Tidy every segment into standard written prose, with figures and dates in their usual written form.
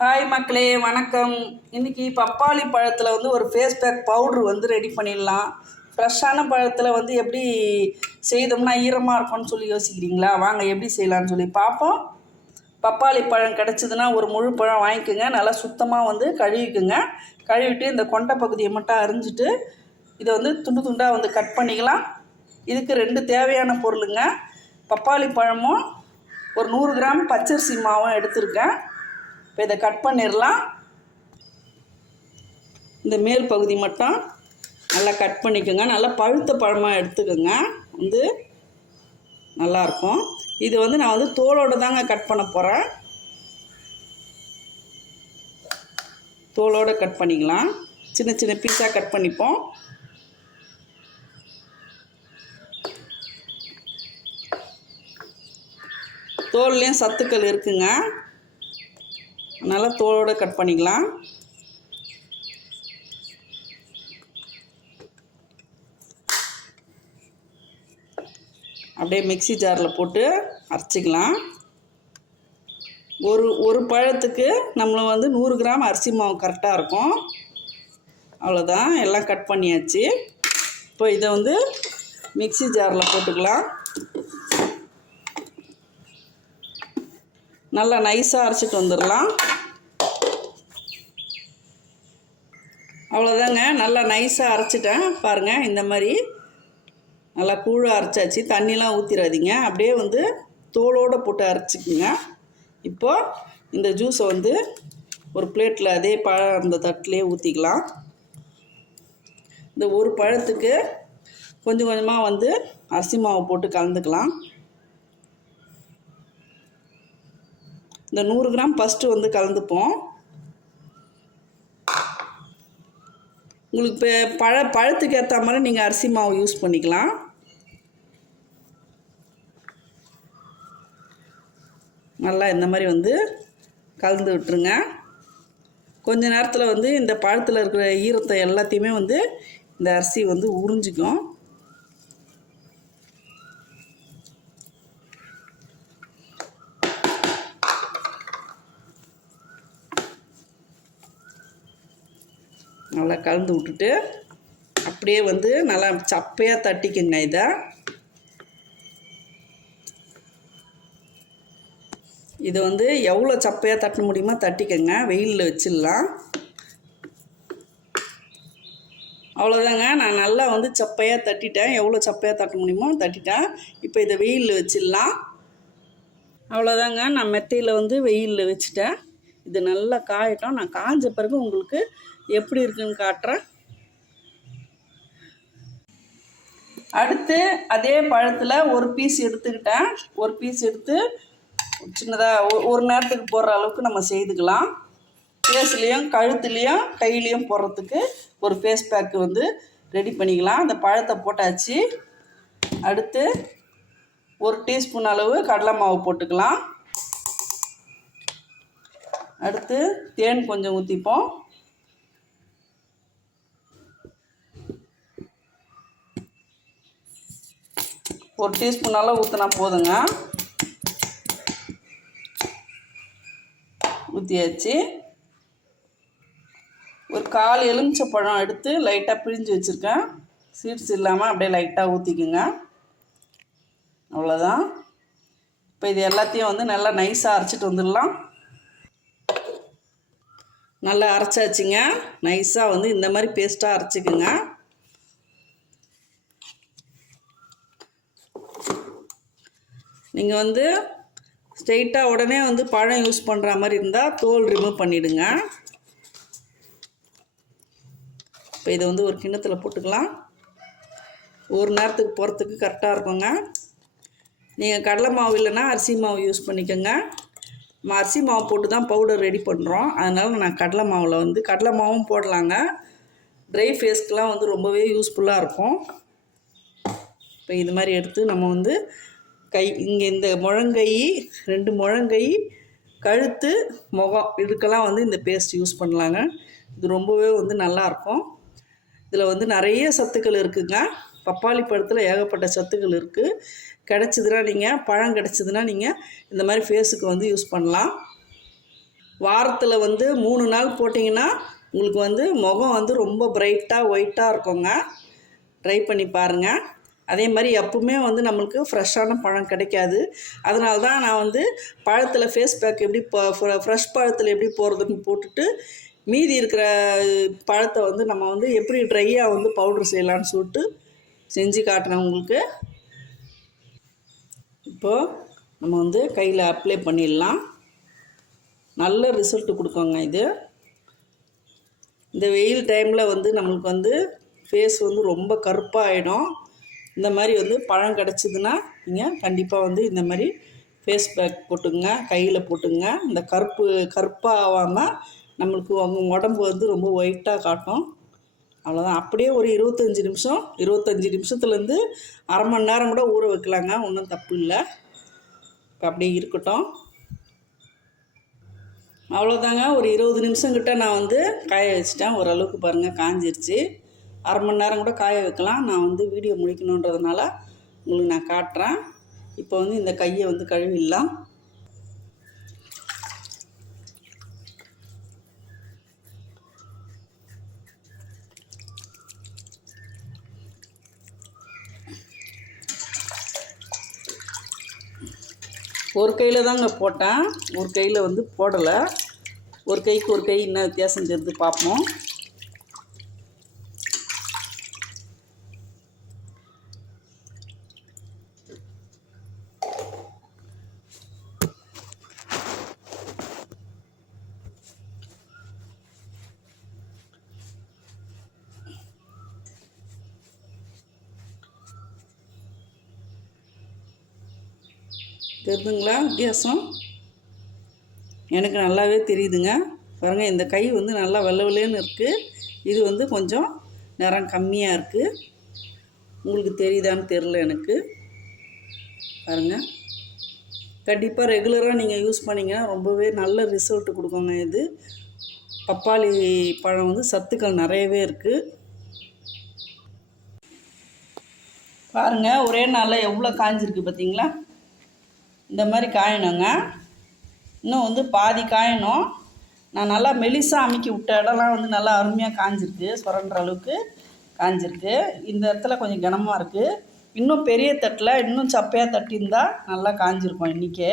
Hi மக்களே, வணக்கம். இன்றைக்கி பப்பாளி பழத்தில் வந்து ஒரு ஃபேஸ் பேக் பவுட்ரு வந்து ரெடி பண்ணிடலாம். ஃப்ரெஷ்ஷான பழத்தில் வந்து எப்படி செய்தோம்னா ஈரமாக இருக்கும்னு சொல்லி யோசிக்கிறீங்களா? வாங்க எப்படி செய்யலான்னு சொல்லி பார்ப்போம். பப்பாளி பழம் கிடச்சிதுன்னா ஒரு முழு பழம் வாங்கிக்கோங்க. நல்லா சுத்தமாக வந்து கழுவிக்குங்க. கழுவிட்டு இந்த கொண்டை பகுதியை மட்டும் அரிஞ்சிட்டு இதை வந்து துண்டு துண்டாக வந்து கட் பண்ணிக்கலாம். இதுக்கு 2 தேவையான பொருளுங்க. பப்பாளி பழமும் ஒரு 100 கிராம் பச்சரிசி மாவும் எடுத்திருக்கேன். இப்போ இதை கட் பண்ணிடலாம். இந்த மேல் பகுதி மட்டும் நல்லா கட் பண்ணிக்கோங்க. நல்லா பழுத்த பழமாக எடுத்துக்கோங்க, வந்து நல்லாயிருக்கும். இது வந்து நான் வந்து தோலோடு தாங்க கட் பண்ண போகிறேன். தோலோடு கட் பண்ணிக்கலாம். சின்ன சின்ன பீஸாக கட் பண்ணிப்போம். தோல்லையும் சத்துக்கள் இருக்குங்க, அதனால் தோலோடு கட் பண்ணிக்கலாம். அப்படியே மிக்ஸி ஜாரில் போட்டு அரைச்சிக்கலாம். ஒரு பழத்துக்கு நம்மளை வந்து 100 கிராம் அரிசி மாவு கரெக்டாக இருக்கும். அவ்வளோதான், எல்லாம் கட் பண்ணியாச்சு. இப்போ இதை வந்து மிக்ஸி ஜாரில் போட்டுக்கலாம். நல்லா நைஸாக அரைச்சிட்டு வந்துடலாம். அவ்வளோதாங்க, நல்லா நைஸாக அரைச்சிட்டேன். பாருங்கள், இந்த மாதிரி நல்லா கூழாக அரைச்சாச்சு. தண்ணிலாம் ஊற்றிடாதீங்க, அப்படியே வந்து தோலோடு போட்டு அரைச்சிக்குங்க. இப்போது இந்த ஜூஸை வந்து ஒரு பிளேட்டில் அதே பழம் அந்த தட்டிலே ஊற்றிக்கலாம். இந்த ஒரு பழத்துக்கு கொஞ்சம் கொஞ்சமாக வந்து அரிசி மாவு போட்டு கலந்துக்கலாம். இந்த 100 கிராம் ஃபஸ்ட்டு வந்து கலந்துப்போம். உங்களுக்கு இப்போ பழத்துக்கு ஏற்ற மாதிரி நீங்கள் அரிசி மாவு யூஸ் பண்ணிக்கலாம். நல்லா இந்த மாதிரி வந்து கலந்து விட்டுருங்க. கொஞ்ச நேரத்தில் வந்து இந்த பழத்தில் இருக்கிற ஈரத்தை எல்லாத்தையுமே வந்து இந்த அரிசி வந்து உறிஞ்சிக்கும். நல்லா கலந்து விட்டுட்டு அப்படியே வந்து நல்லா சப்பையாக தட்டிக்குங்க. இதை வந்து எவ்வளோ சப்பையாக தட்ட முடியுமோ தட்டிக்கங்க, வெயிலில் வச்சிடலாம். அவ்வளோதாங்க, நான் நல்லா வந்து சப்பையாக தட்டிட்டேன். எவ்வளோ சப்பையாக தட்ட முடியுமோ தட்டிட்டேன். இப்போ இதை வெயிலில் வச்சிடலாம். அவ்வளோதாங்க, நான் மெத்தையில் வந்து வெயிலில் வச்சுட்டேன். இது நல்லா காயட்டும். நான் காய்ஞ்ச பிறகு உங்களுக்கு எப்படி இருக்குன்னு காட்டுறேன். அடுத்து அதே பழத்தில் ஒரு பீஸ் எடுத்துக்கிட்டேன். ஒரு பீஸ் எடுத்து சின்னதாக ஒரு நேரத்துக்கு போடுற அளவுக்கு நம்ம செய்துக்கலாம். ஃபேஸ்லேயும் கழுத்துலேயும் கையிலையும் போடுறதுக்கு ஒரு ஃபேஸ் பேக்கு வந்து ரெடி பண்ணிக்கலாம். அந்த பழத்தை போட்டாச்சு. அடுத்து 1 டீஸ்பூன் அளவு கடலை மாவு போட்டுக்கலாம். அடுத்து தேன் கொஞ்சம் ஊற்றிப்போம். ஒரு டீஸ்பூன் அளவு ஊற்றினா போதுங்க. ஊற்றியாச்சு. ஒரு 1/4 எலுமிச்சை பழம் எடுத்து லைட்டாக பிழிஞ்சு வச்சுருக்கேன். சீட்ஸ் இல்லாமல் அப்படியே லைட்டாக ஊற்றிக்குங்க. அவ்வளோதான். இப்போ இது எல்லாத்தையும் வந்து நல்லா நைஸாக அரைச்சிட்டு வந்துடலாம். நல்லா அரைச்சாச்சுங்க. நைஸாக வந்து இந்த மாதிரி பேஸ்ட்டாக அரைச்சிக்குங்க. நீங்கள் வந்து ஸ்ட்ரெயிட்டாக உடனே வந்து பழம் யூஸ் பண்ணுற மாதிரி இருந்தால் தோல் ரிமூவ் பண்ணிவிடுங்க. இப்போ இதை வந்து ஒரு கிண்ணத்தில் போட்டுக்கலாம். ஒரு நேரத்துக்கு போகிறதுக்கு கரெக்டாக இருக்குங்க. நீங்கள் கடலை மாவு இல்லைன்னா அரிசி மாவு யூஸ் பண்ணிக்கோங்க. அரிசி மாவு போட்டு தான் பவுடர் ரெடி பண்ணுறோம். அதனால் நான் கடலை மாவில் வந்து கடலை மாவும் போடலாங்க. ட்ரை ஃபேஸ்க்கெலாம் வந்து ரொம்பவே யூஸ்ஃபுல்லாக இருக்கும். இப்போ இது மாதிரி எடுத்து நம்ம வந்து இங்கே இந்த முழங்கை 2 முழங்கை கழுத்து முகம் இதுக்கெல்லாம் வந்து இந்த பேஸ்ட் யூஸ் பண்ணலாங்க. இது ரொம்பவே வந்து நல்லாயிருக்கும். இதில் வந்து நிறைய சத்துக்கள் இருக்குதுங்க. பப்பாளி பழத்தில் ஏகப்பட்ட சத்துக்கள் இருக்குது. பழம் கிடச்சிதுன்னா நீங்கள் இந்த மாதிரி ஃபேஸுக்கு வந்து யூஸ் பண்ணலாம். வாரத்தில் வந்து 3 நாள் போட்டிங்கன்னா உங்களுக்கு வந்து முகம் வந்து ரொம்ப பிரைட்டாக ஒயிட்டாக இருக்குங்க. ட்ரை பண்ணி பாருங்கள். அதே மாதிரி எப்பவுமே வந்து நம்மளுக்கு ஃப்ரெஷ்ஷான பழம் கிடைக்காது. அதனால தான் நான் வந்து பழத்தில் ஃபேஸ் பேக் எப்படி ஃப்ரெஷ் பழத்தில் எப்படி போடுறதுன்னு போட்டுட்டு மீதி இருக்கிற பழத்தை வந்து நம்ம வந்து எப்படி ட்ரையாக வந்து பவுட்ரு செய்யலான்னு சொல்லிட்டு செஞ்சு காட்டுறேன் உங்களுக்கு. இப்போது நம்ம வந்து கையில் அப்ளை பண்ணிடலாம். நல்ல ரிசல்ட்டு கொடுக்குங்க இது. இந்த வெயில் டைமில் வந்து நம்மளுக்கு வந்து ஃபேஸ் வந்து ரொம்ப கருப்பாக ஆகிடும். இந்த மாதிரி வந்து பழம் கிடச்சிதுன்னா நீங்கள் கண்டிப்பாக வந்து இந்த மாதிரி ஃபேஸ் பேக் போட்டுங்க, கையில் போட்டுங்க. இந்த கருப்பாக ஆகாமல் நம்மளுக்கு உடம்பு வந்து ரொம்ப ஒயிட்டாக காட்டும். அவ்வளோதான். அப்படியே ஒரு 25 நிமிஷத்துலேருந்து அரை மணி நேரம் கூட ஊற வைக்கலாங்க, ஒன்றும் தப்பு இல்லை. இப்போ அப்படியே இருக்கட்டும். அவ்வளோதாங்க. ஒரு 20 நிமிஷங்கிட்ட நான் வந்து காய வச்சிட்டேன். ஓரளவுக்கு பாருங்கள் காஞ்சிருச்சு. அரை மணி நேரம் கூட காய வைக்கலாம். நான் வந்து வீடியோ முடிக்கணுன்றதுனால உங்களுக்கு நான் காட்டுறேன். இப்போ வந்து இந்த கையை வந்து கழுவிடலாம். ஒரு கையில் தாங்க போட்டேன், ஒரு கையில் வந்து போடலை. ஒரு கைக்கு ஒரு கை என்ன வித்தியாசம் தெரிஞ்சு பார்ப்போம். தெரியுதுங்களா வித்தியாசம்? எனக்கு நல்லாவே தெரியுதுங்க. பாருங்கள், இந்த கை வந்து நல்லா வெள்ளை வெள்ளைன்னு இருக்குது. இது வந்து கொஞ்சம் நிறம் கம்மியாக இருக்குது. உங்களுக்கு தெரியுதான்னு தெரில எனக்கு. பாருங்கள், கண்டிப்பாக ரெகுலராக நீங்கள் யூஸ் பண்ணிங்கன்னா ரொம்பவே நல்ல ரிசல்ட் கொடுக்குங்க. இது பப்பாளி பழம் வந்து சத்துக்கள் நிறையவே இருக்குது. பாருங்கள், ஒரே நாளில் எவ்வளோ காஞ்சிருக்கு பார்த்தீங்களா? இந்த மாதிரி காயணுங்க. இன்னும் வந்து பாதி காயணும். நான் நல்லா மெலிசாக அமுக்கி விட்ட இடம்லாம் வந்து நல்லா அருமையாக காஞ்சிருக்கு, சுரண்டுற அளவுக்கு காஞ்சிருக்கு. இந்த இடத்துல கொஞ்சம் கனமாக இருக்குது. இன்னும் பெரிய தட்டில் இன்னும் சப்பையாக தட்டியிருந்தால் நல்லா காஞ்சிருக்கும் இன்றைக்கே.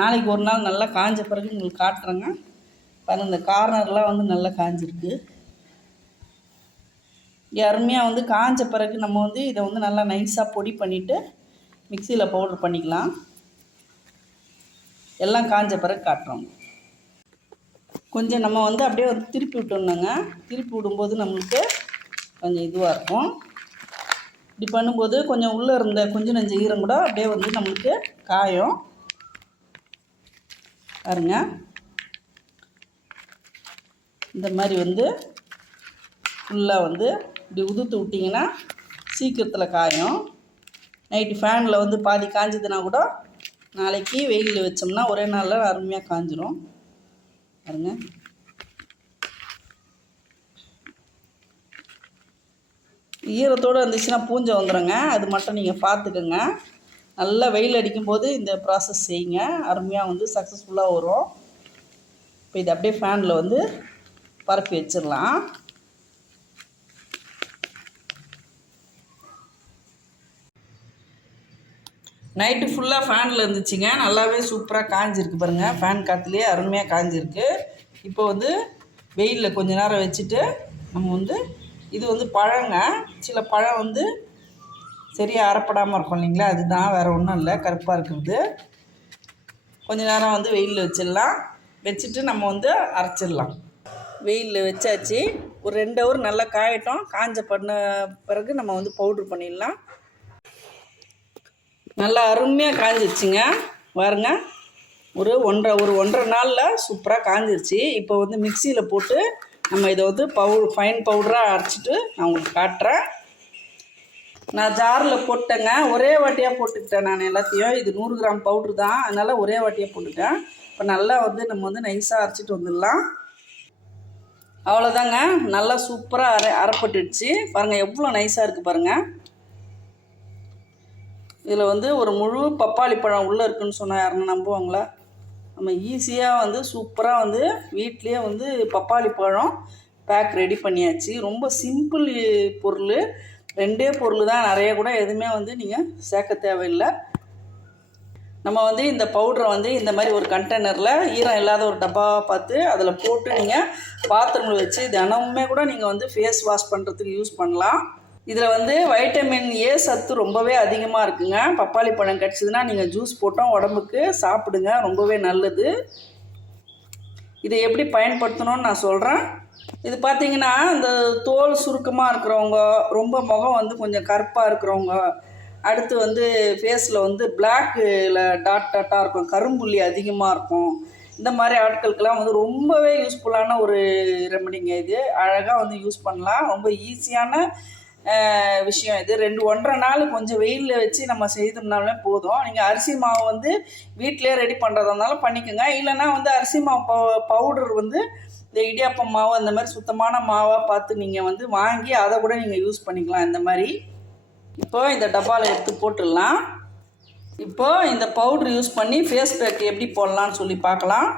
நாளைக்கு ஒரு நாள் நல்லா காஞ்ச பிறகு உங்களுக்கு காட்டுறேங்க. பாருங்கள், இந்த கார்னர்லாம் வந்து நல்லா காஞ்சிருக்கு. இங்கே அருமையாக வந்து காஞ்ச பிறகு நம்ம வந்து இதை வந்து நல்லா நைஸாக பொடி பண்ணிவிட்டு மிக்சியில் பவுட்ரு பண்ணிக்கலாம். எல்லாம் காஞ்ச பிறகு காட்டுறோம். கொஞ்சம் நம்ம வந்து அப்படியே வந்து திருப்பி விட்டோம்னாங்க, திருப்பி விடும்போது நம்மளுக்கு கொஞ்சம் இதுவாக இருக்கும். இப்படி பண்ணும்போது கொஞ்சம் உள்ளே இருந்த கொஞ்சம் நெஞ்ச ஈரம் கூட அப்படியே வந்து நம்மளுக்கு காயும். பாருங்க, இந்த மாதிரி வந்து ஃபுல்லாக வந்து இப்படி உதுத்து விட்டிங்கன்னா சீக்கிரத்தில் காயும். நைட்டு ஃபேனில் வந்து பாதி காஞ்சதுன்னா கூட நாளைக்கு வெயிலில் வச்சோம்னா ஒரே நாளில் அருமையாக காஞ்சிரும். பாருங்க, ஈரத்தோடு இருந்துச்சுன்னா பூஞ்சை வந்துடுங்க. அது மட்டும் நீங்கள் பார்த்துக்குங்க. நல்லா வெயில் அடிக்கும்போது இந்த ப்ராசஸ் செய்யுங்க, அருமையாக வந்து சக்ஸஸ்ஃபுல்லாக வரும். இப்போ இது அப்படியே ஃபேனில் வந்து பரப்பி வச்சிடலாம். நைட்டு ஃபுல்லாக ஃபேனில் இருந்துச்சுங்க, நல்லாவே சூப்பராக காஞ்சிருக்கு. பாருங்கள், ஃபேன் காற்றுலேயே அருமையாக காஞ்சிருக்கு. இப்போ வந்து வெயிலில் கொஞ்ச நேரம் வச்சுட்டு நம்ம வந்து இது வந்து பழங்க, சில பழம் வந்து சரியாக அரைப்படாமல் இருக்கும் இல்லைங்களா, அதுதான், வேறு ஒன்றும் இல்லை, கருப்பாக இருக்கிறது. கொஞ்ச நேரம் வந்து வெயிலில் வச்சிடலாம். வச்சுட்டு நம்ம வந்து அரைச்சிடலாம். வெயிலில் வச்சாச்சு. ஒரு 2 ஹவர் நல்லா காயட்டும். காஞ்ச பிறகு நம்ம வந்து பவுட்ரு பண்ணிடலாம். நல்லா அருமையாக காஞ்சிருச்சுங்க. பாருங்க, ஒரு ஒன்றரை நாளில் சூப்பராக காஞ்சிருச்சு. இப்போ வந்து மிக்சியில் போட்டு நம்ம இதை வந்து ஃபைன் பவுடராக அரைச்சிட்டு நான் உங்களுக்கு காட்டுறேன். நான் ஜாரில் போட்டேங்க, ஒரே வாட்டியாக போட்டுக்கிட்டேன் நான் எல்லாத்தையும். இது 100 கிராம் பவுட்ரு தான், அதனால் ஒரே வாட்டியாக போட்டுட்டேன். இப்போ நல்லா வந்து நம்ம வந்து நைஸாக அரைச்சிட்டு வந்துடலாம். அவ்வளோதாங்க, நல்லா சூப்பராக அரைப்பட்டுடுச்சு. பாருங்கள் எவ்வளோ நைஸாக இருக்குது பாருங்கள். இதில் வந்து ஒரு முழு பப்பாளி பழம் உள்ளே இருக்குதுன்னு சொன்னால் யாருன்னா நம்புவாங்களா? நம்ம ஈஸியாக வந்து சூப்பராக வந்து வீட்லேயே வந்து பப்பாளி பழம் பேக் ரெடி பண்ணியாச்சு. ரொம்ப சிம்பிள் பொருள், 2 பொருள் தான், நிறைய கூட எதுவுமே வந்து நீங்கள் சேர்க்க தேவையில்லை. நம்ம வந்து இந்த பவுடரை வந்து இந்த மாதிரி ஒரு கண்டெய்னரில் ஈரம் இல்லாத ஒரு டப்பாவாக பார்த்து அதில் போட்டு நீங்கள் பாத்திரங்கள் வச்சு தினமுமே கூட நீங்கள் வந்து ஃபேஸ் வாஷ் பண்ணுறதுக்கு யூஸ் பண்ணலாம். இதில் வந்து வைட்டமின் ஏ சத்து ரொம்பவே அதிகமாக இருக்குங்க. பப்பாளி பழம் கிடச்சிதுன்னா நீங்கள் ஜூஸ் போட்டோம் உடம்புக்கு சாப்பிடுங்க, ரொம்பவே நல்லது. இதை எப்படி பயன்படுத்தணும்னு நான் சொல்கிறேன். இது பார்த்திங்கன்னா இந்த தோல் சுருக்கமாக இருக்கிறவங்க, ரொம்ப முகம் வந்து கொஞ்சம் கருப்பாக இருக்கிறவங்க, அடுத்து வந்து ஃபேஸில் வந்து பிளாக்கில் டாட்டாக இருக்கும், கரும்புள்ளி அதிகமாக இருக்கும், இந்த மாதிரி ஆட்களுக்கெல்லாம் வந்து ரொம்பவே யூஸ்ஃபுல்லான ஒரு ரெமடிங்க. இது அழகாக வந்து யூஸ் பண்ணலாம். ரொம்ப ஈஸியான விஷயம் இது. 1.5 நாள் கொஞ்சம் வெயிலில் வச்சு நம்ம செய்தோம்னாலே போதும். நீங்கள் அரிசி மாவு வந்து வீட்டிலே ரெடி பண்ணுறதா இருந்தாலும் பண்ணிக்கோங்க. இல்லைன்னா வந்து அரிசி மாவு பவுடர் வந்து இந்த இடியாப்பம் மாவு அந்த மாதிரி சுத்தமான மாவாக பார்த்து நீங்கள் வந்து வாங்கி அதை கூட நீங்கள் யூஸ் பண்ணிக்கலாம். இந்த மாதிரி இப்போது இந்த டப்பாவில் எடுத்து போட்டுடலாம். இப்போது இந்த பவுட்ரு யூஸ் பண்ணி ஃபேஸ் பேக் எப்படி போடலான்னு சொல்லி பார்க்கலாம்.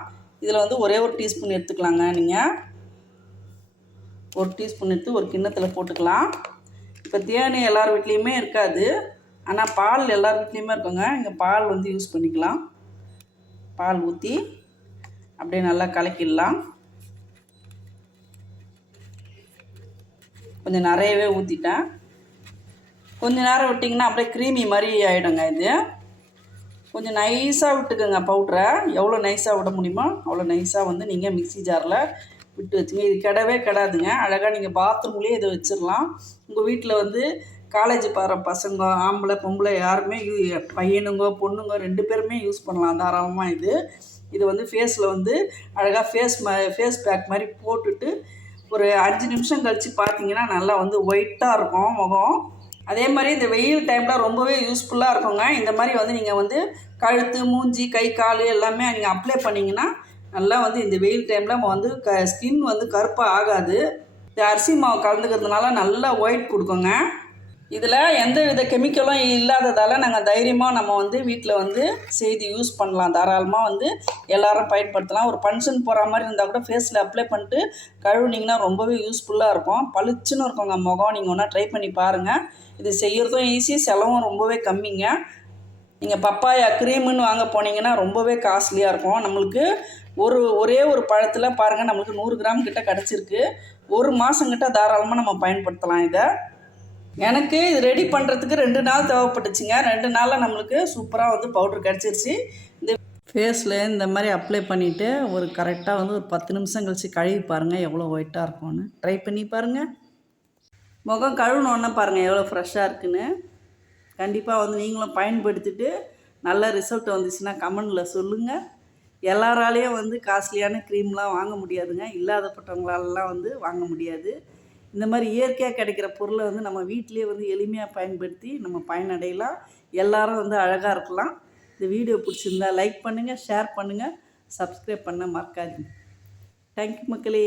இதில் வந்து ஒரே ஒரு டீஸ்பூன் எடுத்துக்கலாங்க. நீங்கள் ஒரு டீஸ்பூன் எடுத்து ஒரு கிண்ணத்தில் போட்டுக்கலாம். இப்போ தேனி எல்லார் வீட்லேயுமே இருக்காது, ஆனால் பால் எல்லார் வீட்லேயுமே இருக்குங்க. இங்கே பால் வந்து யூஸ் பண்ணிக்கலாம். பால் ஊற்றி அப்படியே நல்லா கலக்கிடலாம். கொஞ்சம் நிறையவே ஊற்றிட்டேன். கொஞ்சம் நேரம் விட்டிங்கன்னா அப்படியே க்ரீமி மாதிரி ஆகிடுங்க. இது கொஞ்சம் நைஸாக விட்டுக்கோங்க பவுட்ரை. எவ்வளோ நைஸாக விட முடியுமோ அவ்வளோ நைஸாக வந்து நீங்கள் மிக்ஸி ஜாரில் விட்டு வச்சுங்க. இது கிடவே கிடாதுங்க. அழகாக நீங்கள் பாத்ரூம்லேயே இதை வச்சிடலாம். உங்கள் வீட்டில் வந்து காலேஜ் போகிற பசங்க, ஆம்பளை பொம்பளை யாருமே பையனுங்க பொண்ணுங்க 2 பேருமே யூஸ் பண்ணலாம் தாராளமாக. இது வந்து ஃபேஸில் வந்து அழகாக ஃபேஸ் பேக் மாதிரி போட்டுட்டு ஒரு 5 நிமிஷம் கழித்து பார்த்தீங்கன்னா நல்லா வந்து ஒயிட்டாக இருக்கும் முகம். அதே மாதிரி இந்த வெயில் டைமில் ரொம்பவே யூஸ்ஃபுல்லாக இருக்குங்க. இந்த மாதிரி வந்து நீங்கள் வந்து கழுத்து, மூஞ்சி, கை, கால் எல்லாமே நீங்கள் அப்ளை பண்ணிங்கன்னா நல்லா வந்து இந்த வெயில் டைமில் வந்து ஸ்கின் வந்து கருப்பாக ஆகாது. இந்த அரிசி மாவு கலந்துக்கிறதுனால நல்லா ஒயிட் கொடுக்குங்க. இதில் எந்த வித கெமிக்கலும் இல்லாததால் நாங்கள் தைரியமாக நம்ம வந்து வீட்டில் வந்து செய்து யூஸ் பண்ணலாம். தாராளமாக வந்து எல்லோரும் பயன்படுத்தலாம். ஒரு ஃபங்க்ஷன் போகிற மாதிரி இருந்தால் கூட ஃபேஸில் அப்ளை பண்ணிட்டு கழுவுனிங்கன்னா ரொம்பவே யூஸ்ஃபுல்லாக இருக்கும். பளிச்சுன்னு இருக்குங்க முகம். நீங்கள் ஒன்றா ட்ரை பண்ணி பாருங்கள். இது செய்கிறதும் ஈஸி, செலவும் ரொம்பவே கம்மிங்க. நீங்கள் பப்பாயா க்ரீமுன்னு வாங்க போனீங்கன்னா ரொம்பவே காஸ்ட்லியாக இருக்கும். நம்மளுக்கு ஒரே ஒரு பழத்தில் பாருங்கள் நம்மளுக்கு 100 கிராம் கிட்ட கிடச்சிருக்கு. 1 மாதம் கிட்ட தாராளமாக நம்ம பயன்படுத்தலாம். இதை எனக்கு இது ரெடி பண்ணுறதுக்கு 2 நாள் தேவைப்பட்டுச்சுங்க. 2 நாளில் நம்மளுக்கு சூப்பராக வந்து பவுட்ரு கிடச்சிருச்சு. இந்த ஃபேஸில் இந்த மாதிரி அப்ளை பண்ணிவிட்டு ஒரு கரெக்டாக வந்து ஒரு 10 நிமிஷம் கழித்து கழுவி பாருங்கள் எவ்வளோ ஒயிட்டாக இருக்கும்னு. ட்ரை பண்ணி பாருங்கள். முகம் கழுவுனோன்னே பாருங்கள் எவ்வளோ ஃப்ரெஷ்ஷாக இருக்குன்னு. கண்டிப்பாக வந்து நீங்களும் பயன்படுத்திட்டு நல்ல ரிசல்ட் வந்துச்சுன்னா கமெண்டில் சொல்லுங்கள். எல்லாராலேயும் வந்து காஸ்ட்லியான க்ரீம்லாம் வாங்க முடியாதுங்க. இல்லாதப்பட்டவங்களாலலாம் வந்து வாங்க முடியாது. இந்த மாதிரி இயற்கையாக கிடைக்கிற பொருளை வந்து நம்ம வீட்டிலே வந்து எளிமையாக பயன்படுத்தி நம்ம பயனடையலாம். எல்லோரும் வந்து அழகாக இருக்கலாம். இந்த வீடியோ பிடிச்சிருந்தா லைக் பண்ணுங்கள், ஷேர் பண்ணுங்கள், சப்ஸ்கிரைப் பண்ண மறக்காதீங்க. தேங்க்யூ மக்களே.